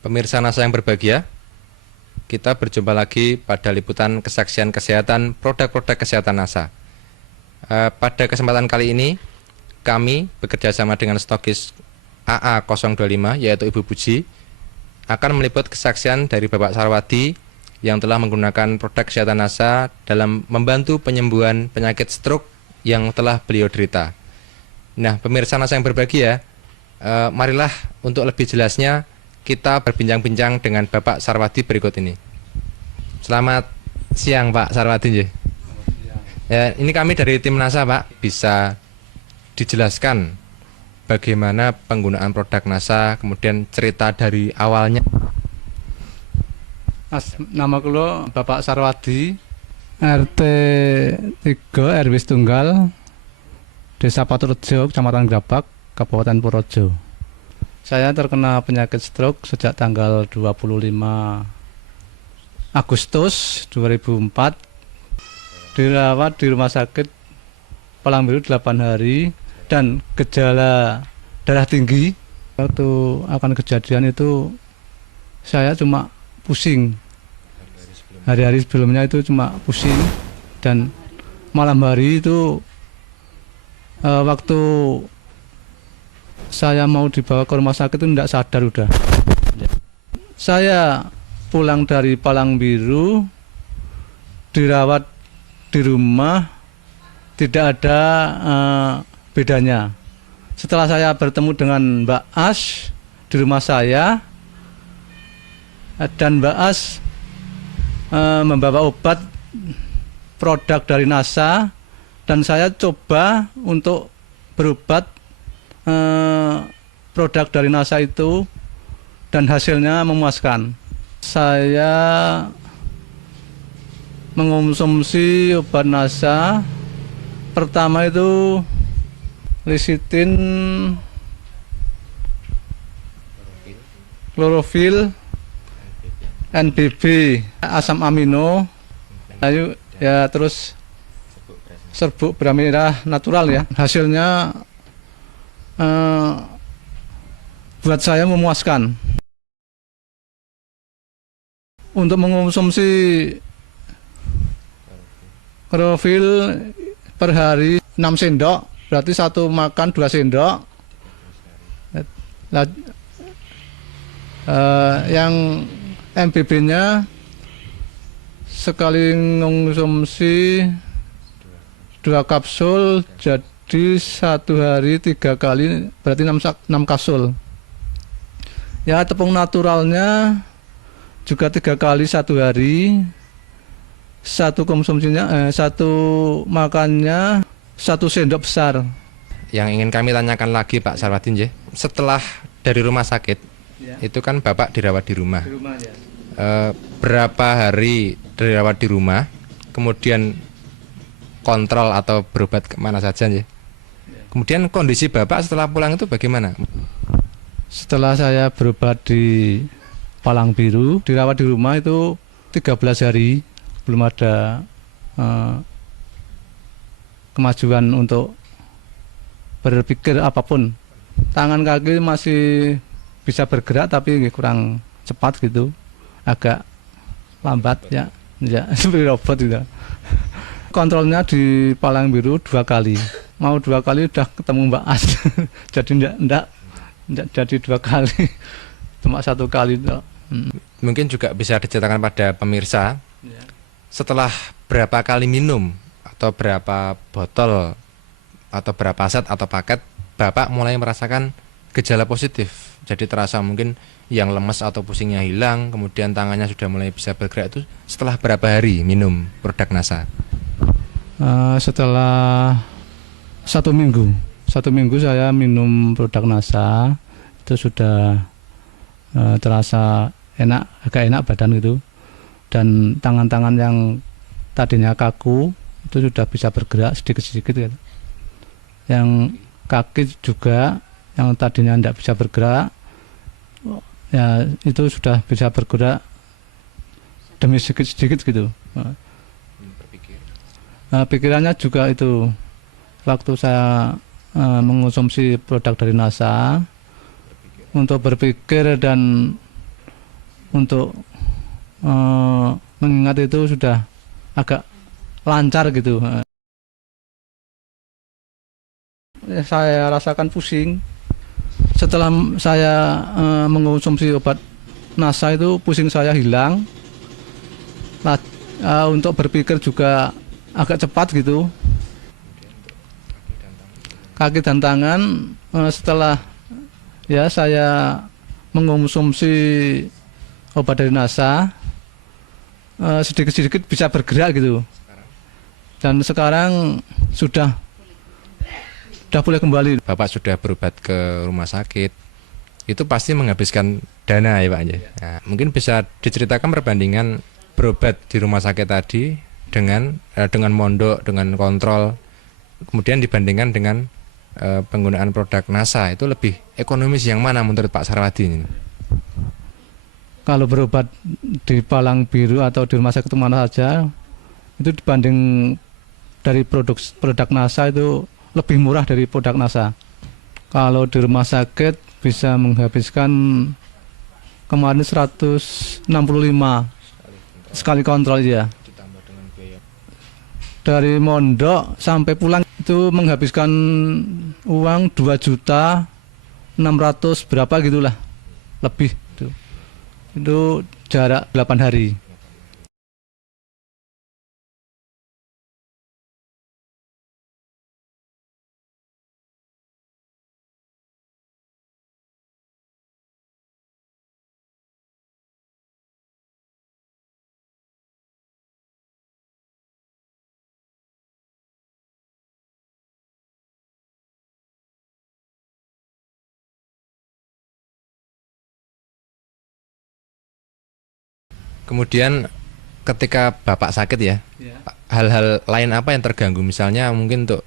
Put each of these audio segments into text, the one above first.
Pemirsa NASA yang berbahagia, kita berjumpa lagi pada liputan kesaksian kesehatan produk-produk kesehatan NASA. Pada kesempatan kali ini, kami bekerja sama dengan stokis AA025, yaitu Ibu Puji, akan meliput kesaksian dari Bapak Sarwadi yang telah menggunakan produk kesehatan NASA dalam membantu penyembuhan penyakit stroke yang telah beliau derita. Nah, pemirsa NASA yang berbahagia, marilah untuk lebih jelasnya kita berbincang-bincang dengan Bapak Sarwadi berikut ini. Selamat siang Pak Sarwadi. Ya, ini kami dari tim NASA Pak. Bisa dijelaskan bagaimana penggunaan produk NASA, kemudian cerita dari awalnya. Nama kulo Bapak Sarwadi, RT 3 RW Tunggal, Desa Paturejo, Kecamatan Grabak, Kabupaten Purworejo. Saya terkena penyakit stroke sejak tanggal 25 Agustus 2004. Dirawat di rumah sakit Palangbiru 8 hari dan gejala darah tinggi. Waktu akan kejadian itu saya cuma pusing. Hari-hari sebelumnya itu cuma pusing, dan malam hari itu waktu saya mau dibawa ke rumah sakit itu tidak sadar udah. Saya pulang dari Palangbiru, dirawat di rumah, tidak ada bedanya. Setelah saya bertemu dengan Mbak As di rumah saya, dan Mbak As membawa obat produk dari NASA, dan saya coba untuk berobat produk dari NASA itu, dan hasilnya memuaskan. Saya mengonsumsi obat NASA pertama itu lecitin, klorofil, NBB, asam amino, ayo ya, terus serbuk beras merah natural ya. Hasilnya buat saya memuaskan. Untuk mengonsumsi klorofil per hari 6 sendok, berarti satu makan 2 sendok. Yang MBB-nya sekali mengonsumsi 2 kapsul, jadi satu hari 3 kali, berarti 6 kapsul. Ya, tepung naturalnya juga 3 kali satu hari. Satu konsumsinya, satu makannya 1 sendok besar. Yang ingin kami tanyakan lagi Pak Sarwadi, setelah dari rumah sakit, ya, itu kan Bapak dirawat di rumah. Di rumah ya. Berapa hari dirawat di rumah, kemudian kontrol atau berobat kemana saja ya? Kemudian kondisi Bapak setelah pulang itu bagaimana? Setelah saya berobat di Palangbiru, dirawat di rumah itu 13 hari, belum ada kemajuan untuk berpikir apapun. Tangan kaki masih bisa bergerak tapi kurang cepat gitu, agak lambat ya, seperti robot gitu. Kontrolnya di Palangbiru 2 kali, mau 2 kali udah ketemu Mbak As. Jadi enggak jadi 2 kali, cuma 1 kali. Mungkin juga bisa diceritakan pada pemirsa, Ya. Setelah berapa kali minum atau berapa botol atau berapa set atau paket Bapak mulai merasakan gejala positif. Jadi terasa mungkin yang lemes atau pusingnya hilang, kemudian tangannya sudah mulai bisa bergerak, itu setelah berapa hari minum produk NASA? Setelah 1 minggu. 1 minggu saya minum produk NASA, itu sudah terasa enak, agak enak badan gitu, dan tangan-tangan yang tadinya kaku itu sudah bisa bergerak sedikit-sedikit gitu. Yang kaki juga yang tadinya tidak bisa bergerak, ya itu sudah bisa bergerak demi sedikit-sedikit gitu. Pikirannya juga itu, waktu saya mengonsumsi produk dari NASA, untuk berpikir dan untuk mengingat itu sudah agak lancar gitu. Saya rasakan pusing setelah saya mengonsumsi obat NASA itu, pusing saya hilang. Untuk berpikir juga agak cepat gitu. Kaki dan tangan setelah ya saya mengonsumsi obat dari NASA, sedikit-sedikit bisa bergerak gitu. Dan sekarang sudah boleh kembali. Bapak sudah berobat ke rumah sakit, itu pasti menghabiskan dana ya Pak. Nah, mungkin bisa diceritakan perbandingan berobat di rumah sakit tadi dengan mondok, dengan kontrol, kemudian dibandingkan dengan penggunaan produk NASA, itu lebih ekonomis yang mana menurut Pak Sarwadi ini? Kalau berobat di Palang Biru atau di rumah sakit mana saja, itu dibanding dari produk NASA itu lebih murah dari produk NASA. Kalau di rumah sakit bisa menghabiskan kemarin 165 sekali kontrol ya. Dari mondok sampai pulang itu menghabiskan uang 2.600.000 berapa gitulah, lebih itu. Itu jarak 8 hari. Kemudian ketika Bapak sakit ya, hal-hal lain apa yang terganggu? Misalnya mungkin untuk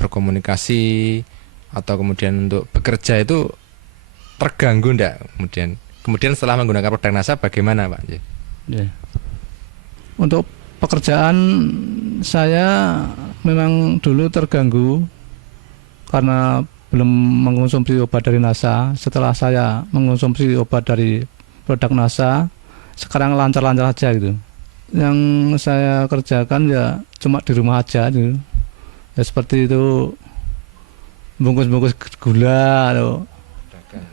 berkomunikasi atau kemudian untuk bekerja itu terganggu enggak? Kemudian setelah menggunakan produk NASA bagaimana Pak? Ya. Untuk pekerjaan saya memang dulu terganggu karena belum mengonsumsi obat dari NASA. Setelah saya mengonsumsi obat dari produk NASA, sekarang lancar-lancar aja gitu. Yang saya kerjakan ya cuma di rumah aja gitu. Ya seperti itu, bungkus-bungkus gula atau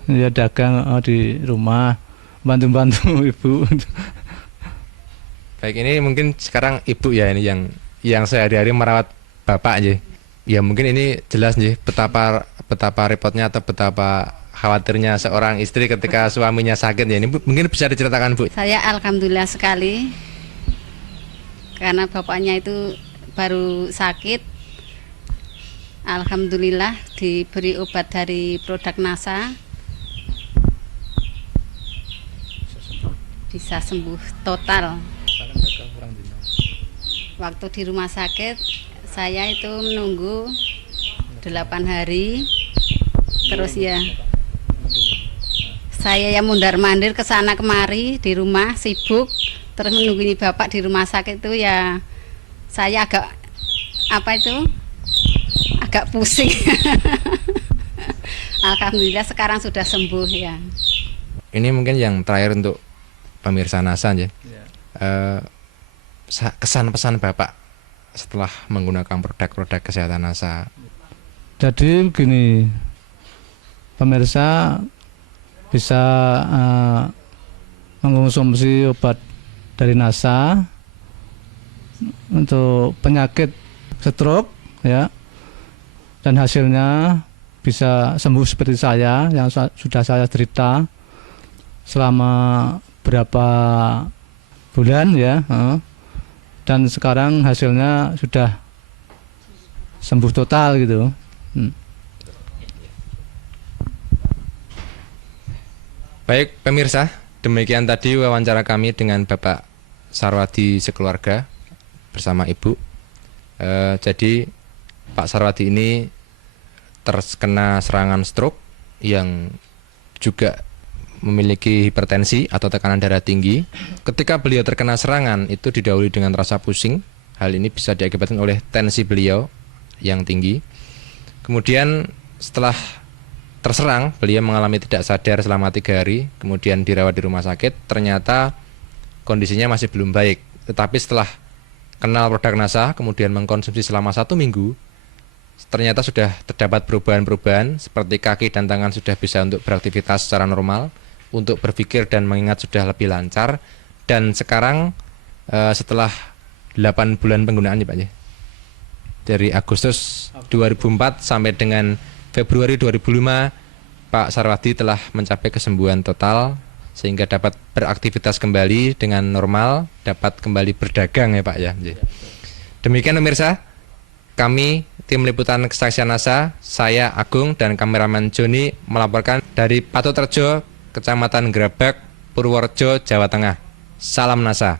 ya dagang di rumah, bantu-bantu ibu. Baik, ini mungkin sekarang Ibu ya ini yang sehari-hari merawat Bapak aja. Ya mungkin ini jelas nih betapa repotnya atau betapa khawatirnya seorang istri ketika suaminya sakit ya. Ini mungkin bisa diceritakan Bu. Saya alhamdulillah sekali karena bapaknya itu baru sakit. Alhamdulillah diberi obat dari produk NASA, bisa sembuh total. Waktu di rumah sakit saya itu menunggu 8 hari, terus ya saya ya mundar-mandir ke sana kemari di rumah, sibuk, terus menunggu bapak di rumah sakit itu ya saya agak agak pusing. Alhamdulillah sekarang sudah sembuh ya. Ini mungkin yang terakhir untuk pemirsa NASA ya. Kesan pesan Bapak setelah menggunakan produk-produk kesehatan NASA. Jadi begini, pemirsa bisa mengonsumsi obat dari NASA untuk penyakit stroke ya, dan hasilnya bisa sembuh seperti saya yang sudah saya derita selama berapa bulan ya, dan sekarang hasilnya sudah sembuh total gitu. Baik pemirsa, demikian tadi wawancara kami dengan Bapak Sarwadi sekeluarga bersama Ibu. Jadi Pak Sarwadi ini terkena serangan stroke yang juga memiliki hipertensi atau tekanan darah tinggi. Ketika beliau terkena serangan itu didahului dengan rasa pusing. Hal ini bisa diakibatkan oleh tensi beliau yang tinggi. Kemudian setelah terserang, beliau mengalami tidak sadar selama 3 hari, kemudian dirawat di rumah sakit. Ternyata kondisinya masih belum baik. Tetapi setelah kenal produk NASA, kemudian mengkonsumsi selama 1 minggu, ternyata sudah terdapat perubahan-perubahan, seperti kaki dan tangan sudah bisa untuk beraktivitas secara normal, untuk berpikir dan mengingat sudah lebih lancar. Dan sekarang setelah 8 bulan penggunaan ya Pak ya, dari Agustus 2004 sampai dengan Februari 2005, Pak Sarwadi telah mencapai kesembuhan total sehingga dapat beraktivitas kembali dengan normal, dapat kembali berdagang ya Pak ya. Demikian pemirsa, kami tim liputan kesaksian NASA, saya Agung dan kameramen Joni melaporkan dari Patoterjo, Kecamatan Grabak, Purworejo, Jawa Tengah. Salam NASA.